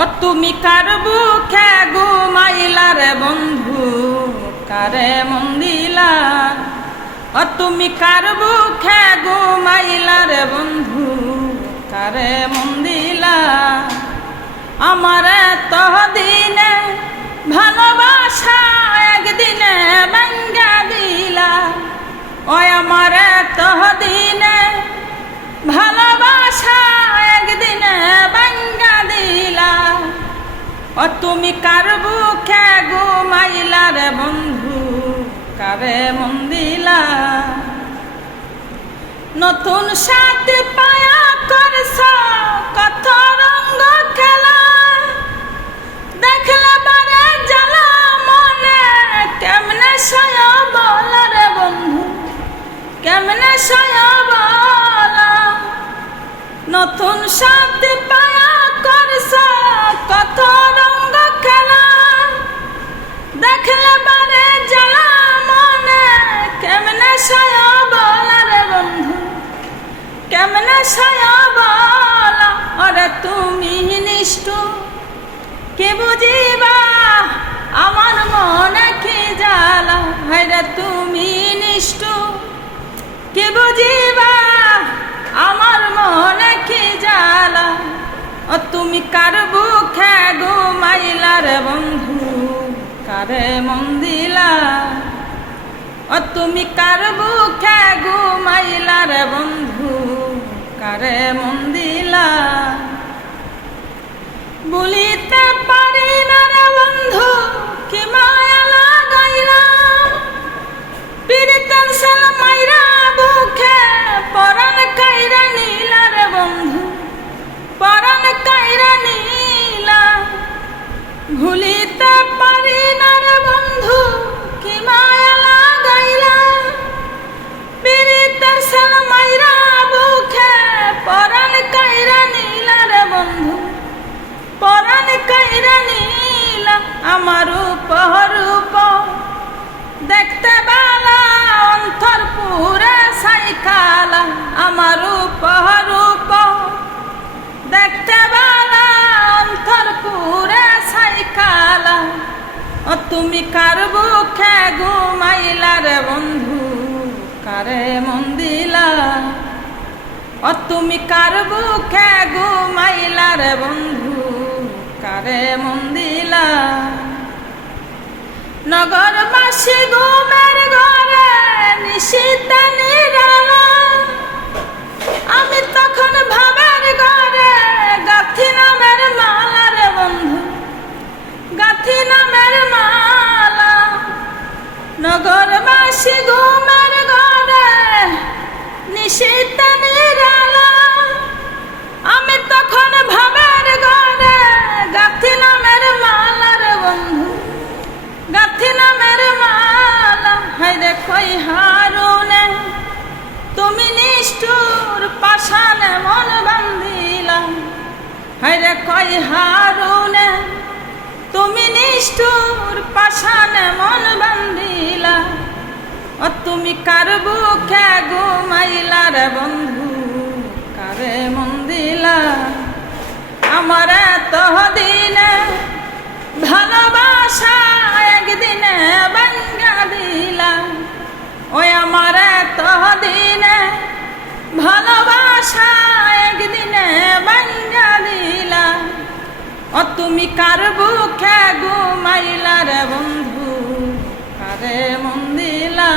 ও তুমি কার বুকে ঘুমাইলা রে বন্ধু, কারে মন দিলা? ও তুমি কার বুকে ঘুমাইলা রে বন্ধু, কারে মন দিলা? আমার তহদিনে ভালোবাসা একদিনে ভাঙ্গা দিলা। ওই আমার তহদিনে ভালোবাসা একদিনে ভাঙ্গা দিলা। ও তুমি কার বুকে ঘুমাইলা রে বন্ধু, কারে মন দিলা? নতুন সাথী পায়া করছ কত রঙ্গ খেলা, দেখলে বারে জ্বালা মনে কেমনে সয় বল রে বন্ধু, কেমনে সয় বল? নতুন সাথী পায়া করছ কত রঙ্গ খেলা, দেখলে বারে জ্বালা মনে কেমনে সয় বল রে বন্ধু, কেমনে সয় বল? ওরে তুমি নিষ্ঠুর কে বুঝিবা আমার মনে কি জ্বালা? হায়রে তুমি নিষ্ঠুর কে বুঝিবা আমার মনে কি জ্বালা? ও তুমি কার বুকে ঘুমাইলা রে বন্ধু, কারে মন দিলা? ও তুমি কার বুকে ঘুমাইলা রে বন্ধু, কারে মন দিলা? বলিতে পারি না রে বন্ধু কি মায়া লাগাইলা, পিরিতের সাল মাইরা বুকে পরাণ কাইরা নীলা রে বন্ধু, পরাণ কাইরা নীলা। ভুলিতে পারি না রে বন্ধু কি মায়া লাগাইলা, পিরিতের সাল মাইরা বুকে পরাণ কাইরা নীলা রে বন্ধু, পরাণ কাইরা নীলা। আমার রূপ দেখতে বালা অন্তর পুরে সাইকালা, আমার রূপ দেখতে বালা অন্তর পুরে সাইকালা। ও তুমি কার বুকে ঘুমাইলা রে বন্ধু, কারে মন দিলা? ও তুমি কার বুকে ঘুমাইলা রে বন্ধু, কারে মন দিলা? নগরবাসী ঘুমের ঘরে নিশীতে নিরালা, আমি তখন ভাবের ঘরে গাথি নামের মালা রে বন্ধু, গাথি নামের মালা। নগরবাসী ঘুমের ঘরে নিশীতে নিরালা, আমি তখন ভাবের ঘরে গাথি নামের মালা রে বন্ধু, গাথি নামের মালা। হায়রে কই হারুনে তুমি নিষ্ঠুর পাষাণে মন বান্ধিলা, হায়রে কই হারুনে তুমি নিষ্ঠুর পাষাণে মন বান্ধিলা। ও তুমি কার বুকে ঘুমাইলা রে বন্ধু, কারে মন দিলা? আমার তহদিনে ভালোবাসা একদিনে ভাঙ্গা দিলা। ওই আমার তহদিনে ভালোবাসা একদিনে ভাঙ্গা দিলা। ও তুমি কার বুকে ঘুমাইলা রে বন্ধু, কারে মন দিলা?